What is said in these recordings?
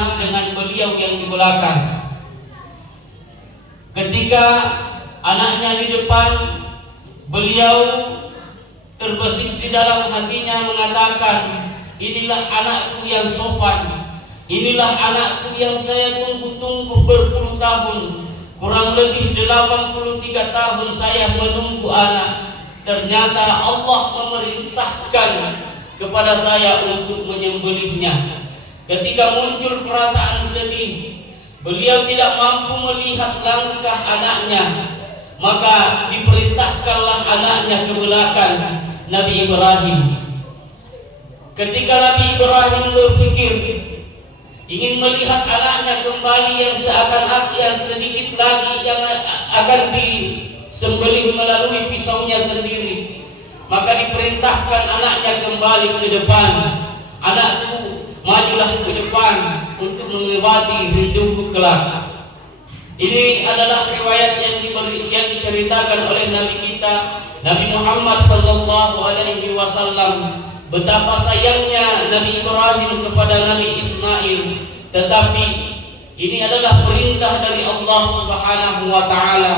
depan dengan beliau yang di belakang. Ketika anaknya di depan, beliau terbesit di dalam hatinya mengatakan, inilah anakku yang sopan, inilah anakku yang saya tunggu-tunggu berpuluh tahun. Kurang lebih 83 tahun saya menunggu anak. Ternyata Allah memerintahkan kepada saya untuk menyembelihnya. Ketika muncul perasaan sedih, beliau tidak mampu melihat langkah anaknya, maka diperintahkanlah anaknya ke belakang Nabi Ibrahim. Ketika Nabi Ibrahim berpikir ingin melihat anaknya kembali yang seakan-akan sedikit lagi yang akan disembelih melalui pisaunya sendiri, maka diperintahkan anaknya kembali ke depan. Anakku, majulah ke depan untuk melewati hidupku kelak. Ini adalah riwayat yang diceritakan oleh Nabi kita, Nabi Muhammad sallallahu alaihi wasallam, betapa sayangnya Nabi Ibrahim kepada Nabi Ismail. Tetapi ini adalah perintah dari Allah Subhanahu wa taala.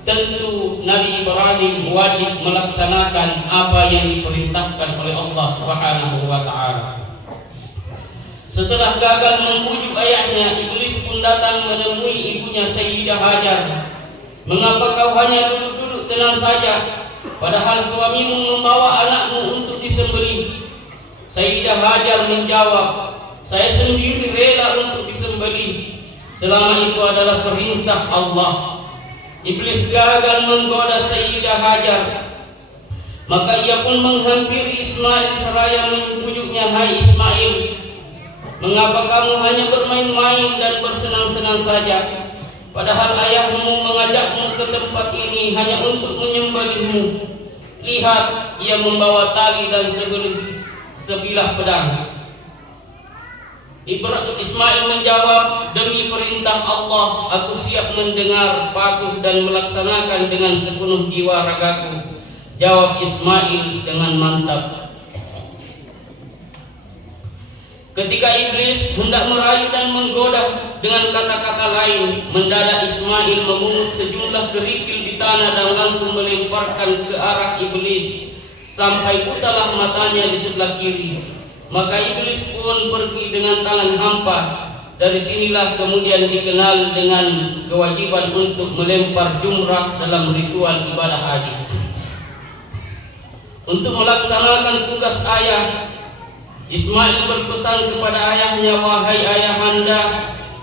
Tentu Nabi Ibrahim wajib melaksanakan apa yang diperintahkan oleh Allah Subhanahu wa taala. Setelah gagal membujuk ayahnya, iblis pun datang menemui ibunya Sayyidah Hajar. Mengapa kau hanya duduk-duduk tenang saja, padahal suamimu membawa anakmu untuk disembelih? Sayyidah Hajar menjawab, saya sendiri rela untuk disembelih selama itu adalah perintah Allah. Iblis gagal menggoda Sayyidah Hajar, maka ia pun menghampiri Ismail seraya membujuknya, hai Ismail, mengapa kamu hanya bermain-main dan bersenang-senang saja, padahal ayahmu mengajakmu ke tempat ini hanya untuk menyembelihmu? Lihat, ia membawa tali dan sebilah pedang. Ismail menjawab, demi perintah Allah, aku siap mendengar, patuh dan melaksanakan dengan sepenuh jiwa ragaku, jawab Ismail dengan mantap. Ketika iblis hendak merayu dan menggoda dengan kata-kata lain, mendadak Ismail memungut sejumlah kerikil di tanah dan langsung melemparkan ke arah iblis sampai butalah matanya di sebelah kiri. Maka iblis pun pergi dengan tangan hampa. Dari sinilah kemudian dikenal dengan kewajiban untuk melempar jumrah dalam ritual ibadah haji. Untuk melaksanakan tugas ayah, Ismail berpesan kepada ayahnya, wahai ayahanda,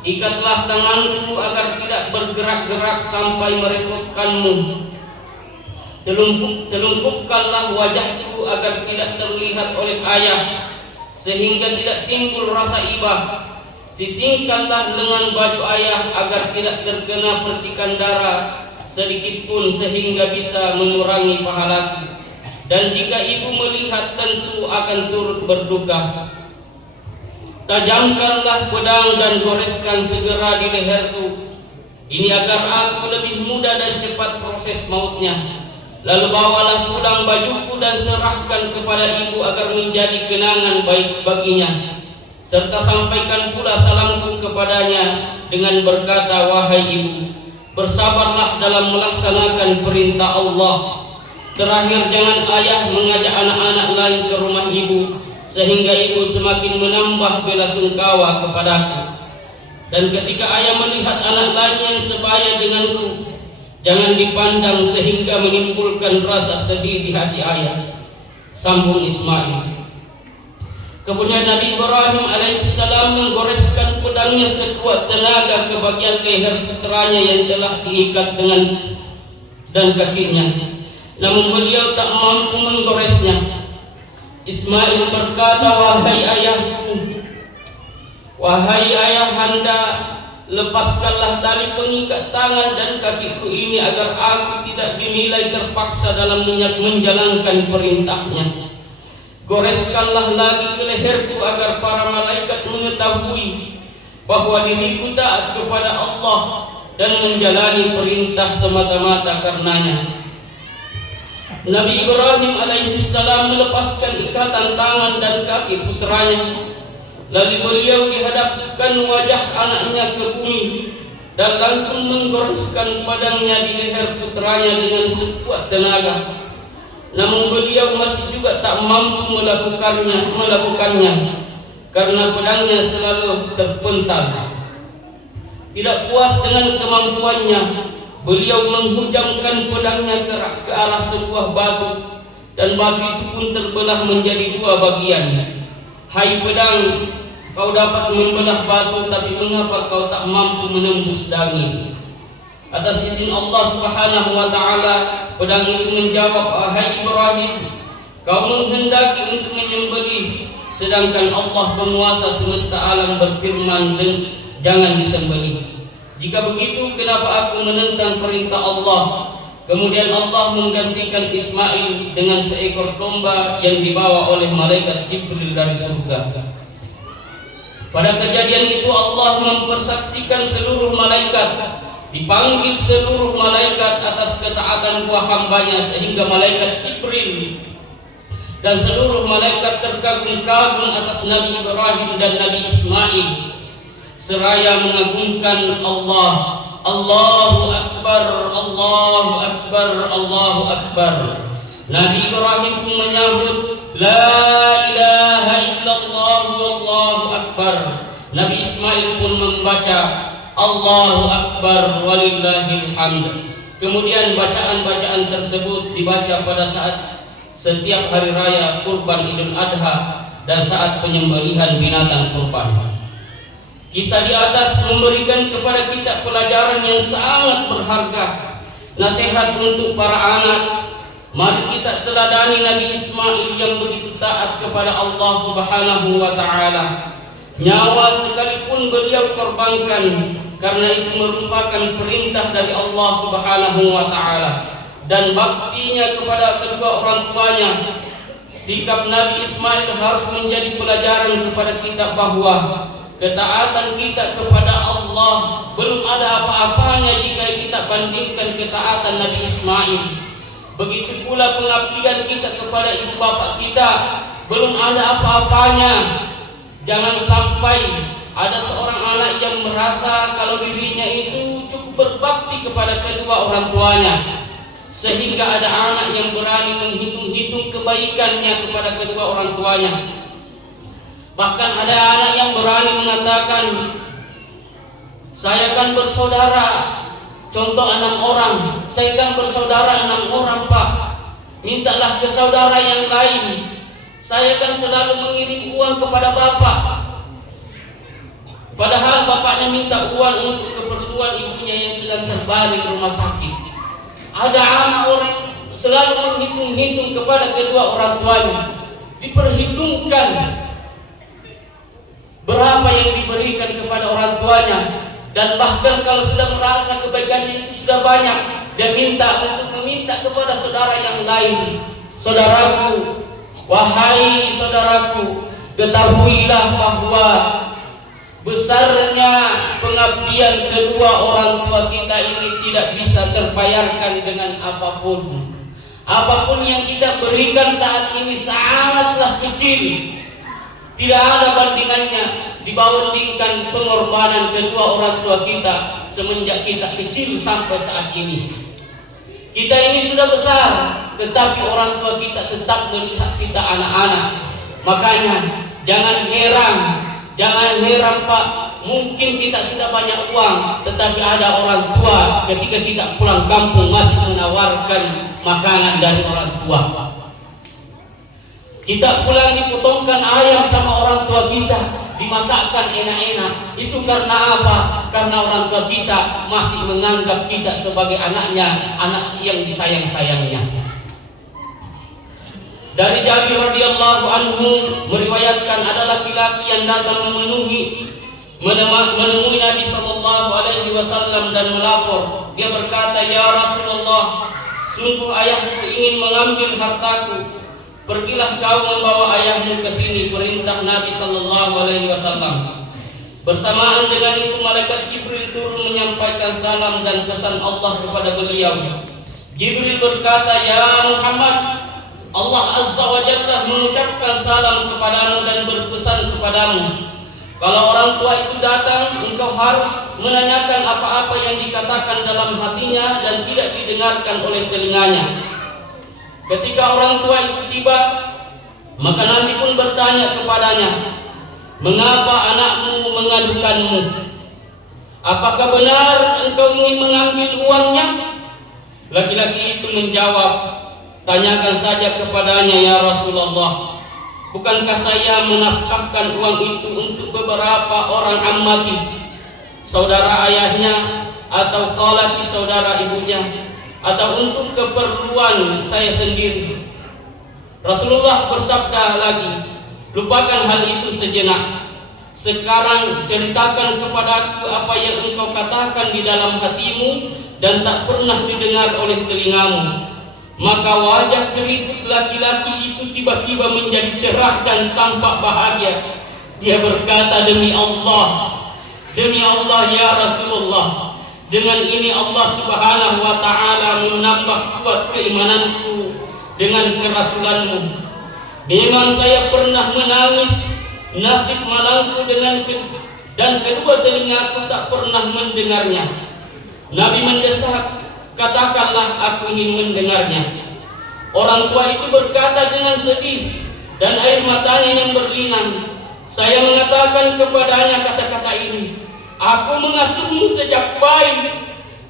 ikatlah tanganku agar tidak bergerak-gerak sampai merepotkanmu. Telungkupkanlah wajahku agar tidak terlihat oleh ayah, sehingga tidak timbul rasa ibah. Sisingkanlah lengan baju ayah agar tidak terkena percikan darah sedikit pun, sehingga bisa mengurangi pahalaku. Dan jika ibu melihat, tentu akan turut berduka. Tajamkanlah pedang dan goreskan segera di leherku, ini agar aku lebih mudah dan cepat proses mautnya. Lalu bawalah pulang bajuku dan serahkan kepada ibu agar menjadi kenangan baik baginya. Serta sampaikan pula salamku kepadanya dengan berkata, wahai ibu, bersabarlah dalam melaksanakan perintah Allah. Terakhir, jangan ayah mengajak anak-anak lain ke rumah ibu, sehingga ibu semakin menambah bela sungkawa kepadaku. Dan ketika ayah melihat anak lain yang sebaya denganku, jangan dipandang sehingga menimbulkan rasa sedih di hati ayah, sambung Ismail. Kemudian Nabi Ibrahim alaihissalam menggoreskan pedangnya sekuat tenaga ke bagian leher putranya yang telah diikat dengan dan kakinya. Namun beliau tak mampu menggoresnya. Ismail berkata, wahai ayahku, wahai ayahanda, lepaskanlah tali pengikat tangan dan kakiku ini agar aku tidak dinilai terpaksa dalam menjalankan perintahnya. Goreskanlah lagi ke leherku agar para malaikat mengetahui bahwa diriku taat kepada Allah dan menjalani perintah semata-mata karenanya. Nabi Ibrahim alaihissalam melepaskan ikatan tangan dan kaki putranya. Lalu beliau dihadapkan wajah anaknya ke bumi dan langsung menggoreskan pedangnya di leher putranya dengan sekuat tenaga. Namun beliau masih juga tak mampu melakukannya karena pedangnya selalu terpental. Tidak puas dengan kemampuannya, beliau menghujamkan pedangnya ke arah sebuah batu, dan batu itu pun terbelah menjadi dua bagian. Hai pedang, kau dapat membelah batu, tapi mengapa kau tak mampu menembus daging? Atas izin Allah Subhanahu wa Ta'ala, pedang itu menjawab, "Hai Ibrahim, kau menghendaki untuk menyembelih, sedangkan Allah penguasa semesta alam berfirman, jangan disembelih. Jika begitu, kenapa aku menentang perintah Allah?" Kemudian Allah menggantikan Ismail dengan seekor domba yang dibawa oleh malaikat Jibril dari surga. Pada kejadian itu Allah mempersaksikan seluruh malaikat, dipanggil seluruh malaikat atas ketaatan buah hambanya, sehingga malaikat Jibril dan seluruh malaikat terkagum-kagum atas Nabi Ibrahim dan Nabi Ismail, seraya mengagungkan Allah. Allahu Akbar, Allahu Akbar, Allahu Akbar. Nabi Ibrahim pun menyahut, La ilaha illallah wallahu akbar. Nabi Ismail pun membaca Allahu Akbar walillahil hamd. Kemudian bacaan-bacaan tersebut dibaca pada saat setiap hari raya kurban Idul Adha dan saat penyembelihan binatang kurban. Kisah di atas memberikan kepada kita pelajaran yang sangat berharga, nasihat untuk para anak. Mari kita teladani Nabi Ismail yang begitu taat kepada Allah Subhanahu wa Ta'ala. Nyawa sekalipun beliau korbankan, karena itu merupakan perintah dari Allah Subhanahu wa Ta'ala. Dan baktinya kepada kedua orang tuanya. Sikap Nabi Ismail harus menjadi pelajaran kepada kita bahwa ketaatan kita kepada Allah belum ada apa-apanya jika kita bandingkan ketaatan Nabi Ismail. Begitu pula pengabdian kita kepada ibu bapak kita belum ada apa-apanya. Jangan sampai ada seorang anak yang merasa kalau dirinya itu cukup berbakti kepada kedua orang tuanya, sehingga ada anak yang berani menghitung-hitung kebaikannya kepada kedua orang tuanya. Bahkan ada anak yang berani mengatakan, saya kan bersaudara, contoh 6 orang, saya kan bersaudara 6 orang Pak, mintalah ke saudara yang lain, saya kan selalu mengirim uang kepada bapak. Padahal bapaknya minta uang untuk keperluan ibunya yang sedang terbaring di rumah sakit. Ada anak orang selalu menghitung-hitung kepada kedua orang tuanya, diperhitungkan berapa yang diberikan kepada orang tuanya, dan bahkan kalau sudah merasa kebaikannya itu sudah banyak, dia minta untuk meminta kepada saudara yang lain. Saudaraku, wahai saudaraku, ketahuilah bahwa besarnya pengabdian kedua orang tua kita ini tidak bisa terbayarkan dengan apapun. Apapun yang kita berikan saat ini sangatlah kecil, tidak ada bandingannya dibandingkan pengorbanan kedua orang tua kita semenjak kita kecil sampai saat ini. Kita ini sudah besar, tetapi orang tua kita tetap melihat kita anak-anak. Makanya jangan heran Pak, mungkin kita sudah banyak uang, tetapi ada orang tua ketika kita pulang kampung masih menawarkan makanan dari orang tua. Kita pulang dipotongkan ayam sama orang tua kita, dimasakkan enak-enak. Itu karena apa? Karena orang tua kita masih menganggap kita sebagai anaknya, anak yang disayang-sayangnya. Dari Jabir radhiyallahu anhu meriwayatkan, ada laki-laki yang datang menemui Nabi sallallahu alaihi wasallam dan melapor. Dia berkata, "Ya Rasulullah, sungguh ayahku ingin mengambil hartaku. Pergilah kau membawa ayahmu ke sini," perintah Nabi sallallahu alaihi wasallam. Bersamaan dengan itu malaikat Jibril turun menyampaikan salam dan pesan Allah kepada beliau. Jibril berkata, "Ya Muhammad, Allah Azza wa Jalla mengucapkan salam kepadamu dan berpesan kepadamu. Kalau orang tua itu datang, engkau harus menanyakan apa-apa yang dikatakan dalam hatinya dan tidak didengarkan oleh telinganya. Ketika orang tua itu tiba, maka Nabi pun bertanya kepadanya, "Mengapa anakmu mengadukanmu? Apakah benar engkau ingin mengambil uangnya?" Laki-laki itu menjawab, "Tanyakan saja kepadanya ya Rasulullah. Bukankah saya menafkahkan uang itu untuk beberapa orang ammati, saudara ayahnya, atau khalati saudara ibunya, atau untuk keperluan saya sendiri?" Rasulullah bersabda lagi, "Lupakan hal itu sejenak. Sekarang ceritakan kepadaku apa yang engkau katakan di dalam hatimu dan tak pernah didengar oleh telingamu." Maka wajah keriput laki-laki itu tiba-tiba menjadi cerah dan tampak bahagia. Dia berkata, "Demi Allah ya Rasulullah, dengan ini Allah Subhanahu wa ta'ala menambah kuat keimananku dengan kerasulanmu. Memang saya pernah menangis nasib malangku dan kedua telingaku tak pernah mendengarnya." Nabi mendesak, "Katakanlah, aku ingin mendengarnya." Orang tua itu berkata dengan sedih dan air matanya yang berlinang, "Saya mengatakan kepadanya kata-kata ini, aku mengasuhmu sejak bayi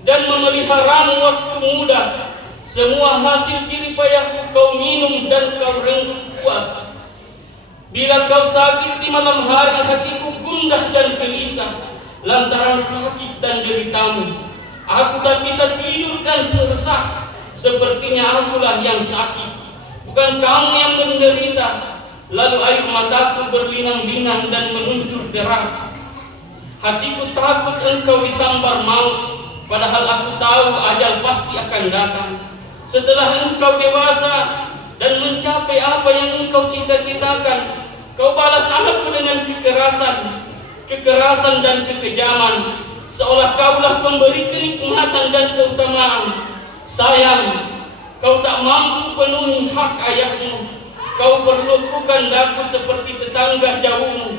dan memeliharamu waktu muda. Semua hasil jerih payahku kau minum dan kau renggut puas. Bila kau sakit di malam hari, hatiku gundah dan gelisah lantaran sakit dan deritamu. Aku tak bisa tidur dan seresah, sepertinya akulah yang sakit, bukan kamu yang menderita." Lalu air mataku berlinang-linang dan meluncur deras. Hatiku takut engkau disambar maut, padahal aku tahu ajal pasti akan datang. Setelah engkau dewasa dan mencapai apa yang engkau cita-citakan, kau balas aku dengan kekerasan dan kekejaman, seolah kaulah pemberi kenikmatan dan keutamaan. Sayang, kau tak mampu penuhi hak ayahmu. Kau perlakukan aku seperti tetangga jauhmu.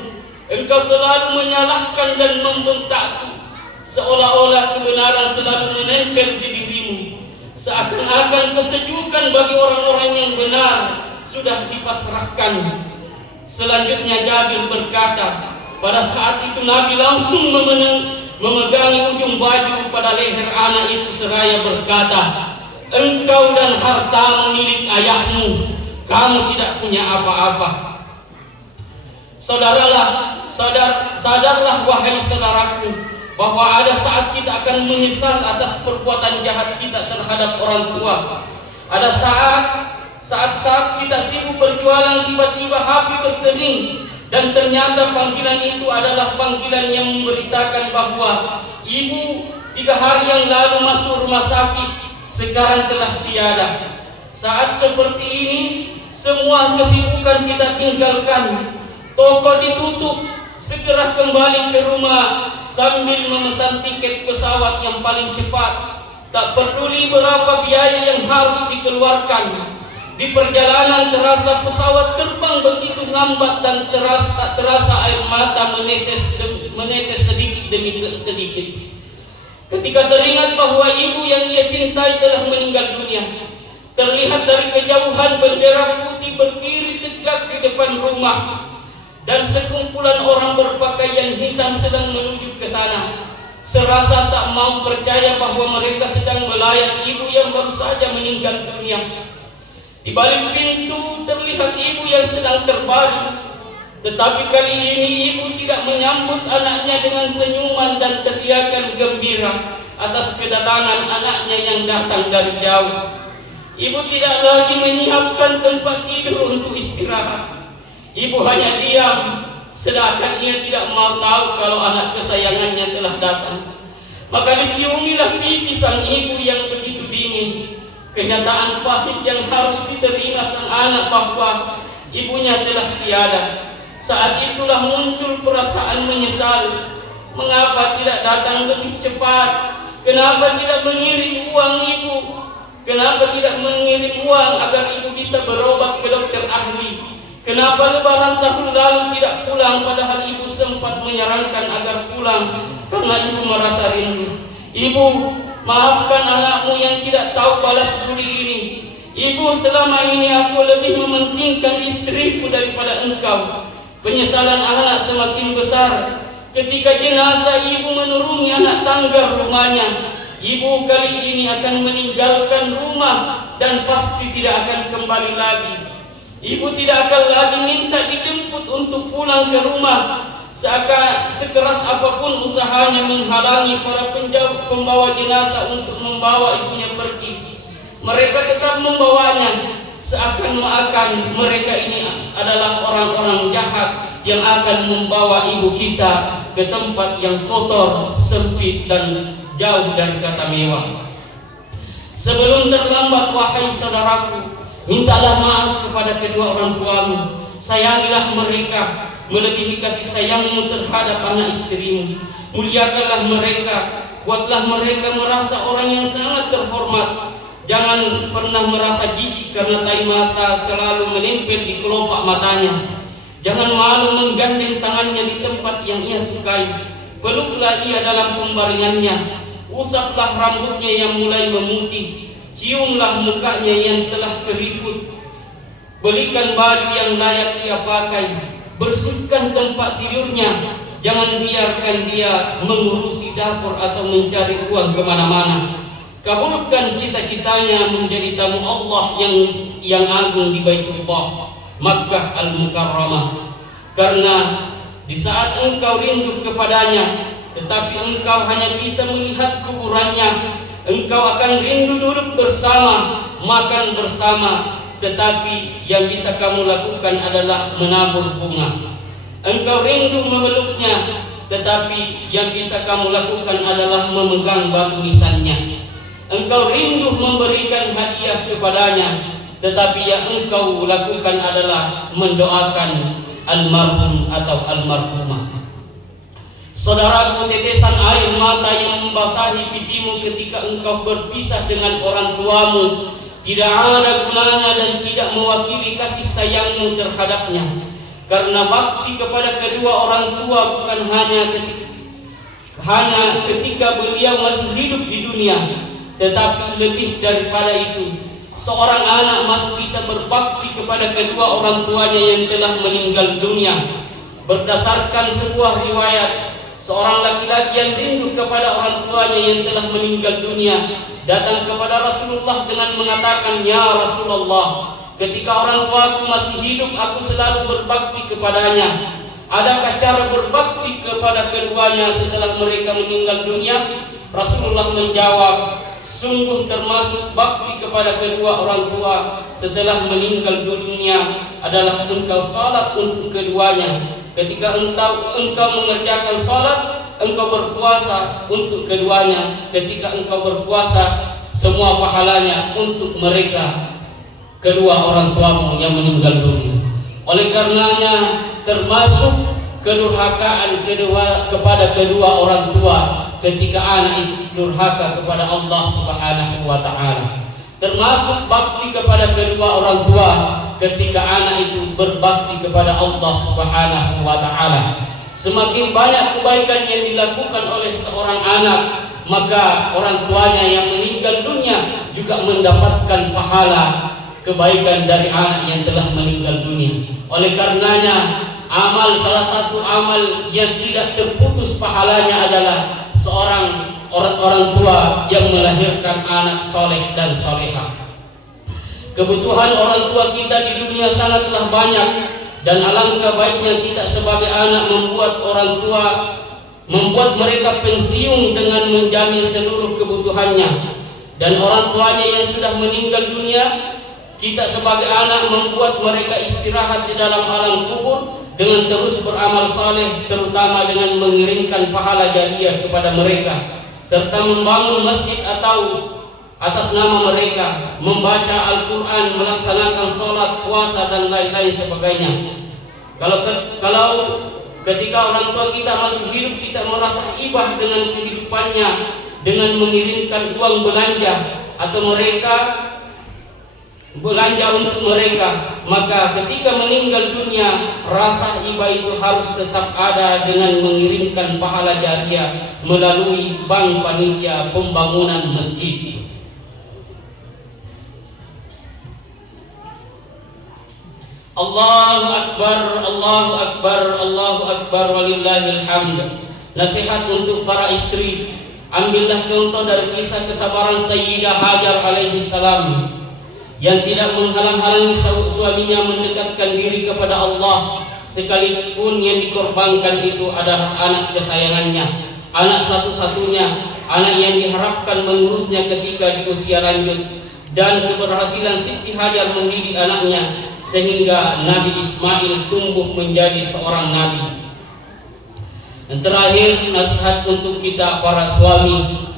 Engkau selalu menyalahkan dan membentakku, seolah-olah kebenaran selalu menempel di dirimu. Seakan-akan kesejukan bagi orang-orang yang benar sudah dipasrahkan." Selanjutnya Jabir berkata, pada saat itu Nabi langsung memegangi ujung baju pada leher anak itu seraya berkata, "Engkau dan hartamu milik ayahmu, kamu tidak punya apa-apa." Sadarlah wahai saudaraku, bahwa ada saat kita akan menyesal atas perbuatan jahat kita terhadap orang tua. Ada saat kita sibuk berjualan, tiba-tiba HP berdering dan ternyata panggilan itu adalah panggilan yang memberitakan bahwa ibu 3 hari yang lalu masuk rumah sakit, sekarang telah tiada. Saat seperti ini, semua kesibukan kita tinggalkan. Toko ditutup, segera kembali ke rumah sambil memesan tiket pesawat yang paling cepat. Tak peduli berapa biaya yang harus dikeluarkan. Di perjalanan terasa pesawat terbang begitu lambat dan tak terasa air mata menetes sedikit demi sedikit. Ketika teringat bahwa ibu yang ia cintai telah meninggal dunia, terlihat dari kejauhan bendera putih berdiri tegak di depan rumah dan sekumpulan orang berpakaian hitam sedang menuju ke sana. Serasa tak mau percaya bahwa mereka sedang melayat ibu yang baru saja meninggal dunia. Di balik pintu terlihat ibu yang sedang terbaring, tetapi kali ini ibu tidak menyambut anaknya dengan senyuman dan teriakan gembira atas kedatangan anaknya yang datang dari jauh. Ibu tidak lagi menyiapkan tempat tidur untuk istirahat. Ibu hanya diam, sedangkan ia tidak mau tahu kalau anak kesayangannya telah datang. Maka diciumilah pipi sang ibu yang begitu dingin. Kenyataan pahit yang harus diterima sang anak bahwa ibunya telah tiada. Saat itulah muncul perasaan menyesal. Mengapa tidak datang lebih cepat? Kenapa tidak mengirim uang ibu? Kenapa tidak mengirim uang agar ibu bisa berobat ke dokter ahli? Kenapa lebaran tahun lalu tidak pulang padahal ibu sempat menyarankan agar pulang karena ibu merasa rindu. Ibu, maafkan anakmu yang tidak tahu balas budi ini. Ibu, selama ini aku lebih mementingkan istriku daripada engkau. Penyesalan anak semakin besar ketika jenazah ibu menuruni anak tangga rumahnya. Ibu kali ini akan meninggalkan rumah dan pasti tidak akan kembali lagi. Ibu tidak akan lagi minta dijemput untuk pulang ke rumah. Sekeras apapun usahanya menghalangi para pembawa jenazah untuk membawa ibunya pergi, mereka tetap membawanya seakan-akan mereka ini adalah orang-orang jahat yang akan membawa ibu kita ke tempat yang kotor, sempit dan jauh dari kata mewah. Sebelum terlambat wahai saudaraku, mintalah maaf kepada kedua orang tuamu. Sayangilah mereka melebihi kasih sayangmu terhadap anak istrimu. Muliakanlah mereka, buatlah mereka merasa orang yang sangat terhormat. Jangan pernah merasa jijik karena tai mata selalu menempel di kelopak matanya. Jangan malu menggandeng tangannya di tempat yang ia sukai. Peluklah ia dalam pembaringannya. Usaplah rambutnya yang mulai memutih. Ciumlah mukanya yang telah keriput. Belikan baju yang layak ia pakai. Bersihkan tempat tidurnya. Jangan biarkan dia mengurusi dapur atau mencari uang kemana-mana. Kabulkan cita-citanya menjadi tamu Allah yang agung di Baitullah Makkah Al-Mukarramah. Karena di saat engkau rindu kepadanya, tetapi engkau hanya bisa melihat kuburannya, engkau akan rindu duduk bersama, makan bersama, tetapi yang bisa kamu lakukan adalah menabur bunga. Engkau rindu memeluknya, tetapi yang bisa kamu lakukan adalah memegang batu nisannya. Engkau rindu memberikan hadiah kepadanya, tetapi yang engkau lakukan adalah mendoakan almarhum atau almarhumah. Saudaraku, tetesan air mata yang membasahi pipimu ketika engkau berpisah dengan orang tuamu tidak ada gunanya dan tidak mewakili kasih sayangmu terhadapnya. Karena bakti kepada kedua orang tua bukan hanya ketika beliau masih hidup di dunia, tetapi lebih daripada itu. Seorang anak masih bisa berbakti kepada kedua orang tuanya yang telah meninggal dunia. Berdasarkan sebuah riwayat, seorang laki-laki yang rindu kepada orang tuanya yang telah meninggal dunia datang kepada Rasulullah dengan mengatakan, "Ya Rasulullah, ketika orang tuaku masih hidup, aku selalu berbakti kepadanya. Adakah cara berbakti kepada keduanya setelah mereka meninggal dunia?" Rasulullah menjawab, "Sungguh termasuk bakti kepada kedua orang tua setelah meninggal dunia adalah engkau salat untuk keduanya. Ketika engkau mengerjakan salat, engkau berpuasa untuk keduanya. Ketika engkau berpuasa, semua pahalanya untuk mereka kedua orang tuamu yang meninggal dunia." Oleh karenanya termasuk kedurhakaan kepada kedua orang tua ketika anak itu durhaka kepada Allah Subhanahu wa taala. Termasuk bakti kepada kedua orang tua ketika anak itu berbakti kepada Allah Subhanahu wa taala. Semakin banyak kebaikan yang dilakukan oleh seorang anak, maka orang tuanya yang meninggal dunia juga mendapatkan pahala kebaikan dari anak yang telah meninggal dunia. Oleh karenanya, salah satu amal yang tidak terputus pahalanya adalah seorang orang tua yang melahirkan anak soleh dan solehah. Kebutuhan orang tua kita di dunia sangatlah banyak, dan alangkah baiknya kita sebagai anak membuat mereka pensiun dengan menjamin seluruh kebutuhannya. Dan orang tuanya yang sudah meninggal dunia, kita sebagai anak membuat mereka istirahat di dalam alam kubur dengan terus beramal saleh, terutama dengan mengirimkan pahala jariah kepada mereka, serta membangun masjid atau atas nama mereka, membaca Al-Quran, melaksanakan sholat, puasa dan lain-lain sebagainya. Kalau ketika orang tua kita masih hidup, kita merasa ibah dengan kehidupannya dengan mengirimkan uang belanja, atau mereka belanja untuk mereka, maka ketika meninggal dunia rasa iba itu harus tetap ada dengan mengirimkan pahala jariah melalui bank panitia pembangunan masjid. Allahu Akbar, Allahu Akbar, Allahu Akbar, walillahil hamd. Nasihat untuk para istri, ambillah contoh dari kisah kesabaran Sayyidah Hajar alaihi salam yang tidak menghalang-halangi suaminya mendekatkan diri kepada Allah, sekalipun yang dikorbankan itu adalah anak kesayangannya, anak satu-satunya, anak yang diharapkan mengurusnya ketika di usia lanjut. Dan keberhasilan Siti Hajar mendidik anaknya sehingga Nabi Ismail tumbuh menjadi seorang nabi. Dan terakhir, nasihat untuk kita para suami,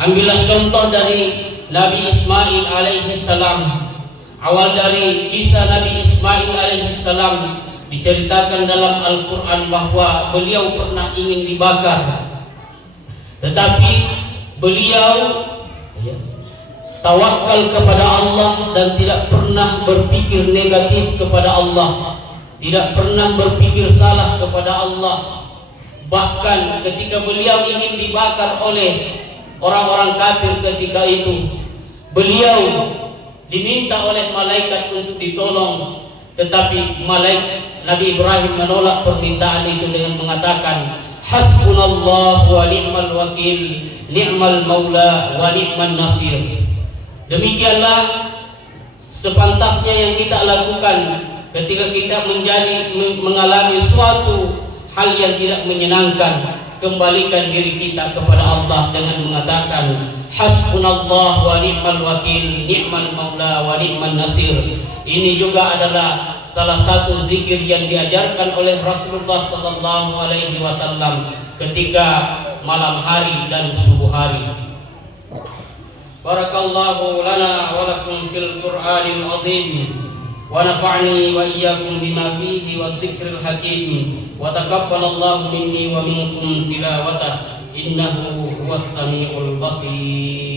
ambillah contoh dari Nabi Ismail alaihi salam. Awal dari kisah Nabi Ismail alaihi salam diceritakan dalam Al-Quran bahwa beliau pernah ingin dibakar, tetapi beliau tawakal kepada Allah dan tidak pernah berpikir negatif kepada Allah, tidak pernah berpikir salah kepada Allah. Bahkan ketika beliau ingin dibakar oleh orang-orang kafir ketika itu, beliau diminta oleh malaikat untuk ditolong, tetapi malaikat Nabi Ibrahim menolak permintaan itu dengan mengatakan, hasbunallah wa ni'mal wakil, ni'mal maula wa ni'man nasir. Demikianlah sepantasnya yang kita lakukan ketika kita mengalami suatu hal yang tidak menyenangkan. Kembalikan diri kita kepada Allah dengan mengatakan hasbunallah wa ni'mal wakil, ni'mal maula wa ni'man nasir. Ini juga adalah salah satu zikir yang diajarkan oleh Rasulullah sallallahu alaihi wasallam ketika malam hari dan subuh hari. Barakallahu lana wa lakum fil Qur'anil azim wa nafa'ni wa iyyakum bima fihi wadh-dhikril hakim wa taqabbalallahu minni wa minkum tilawatah innahu huwas samiul basir.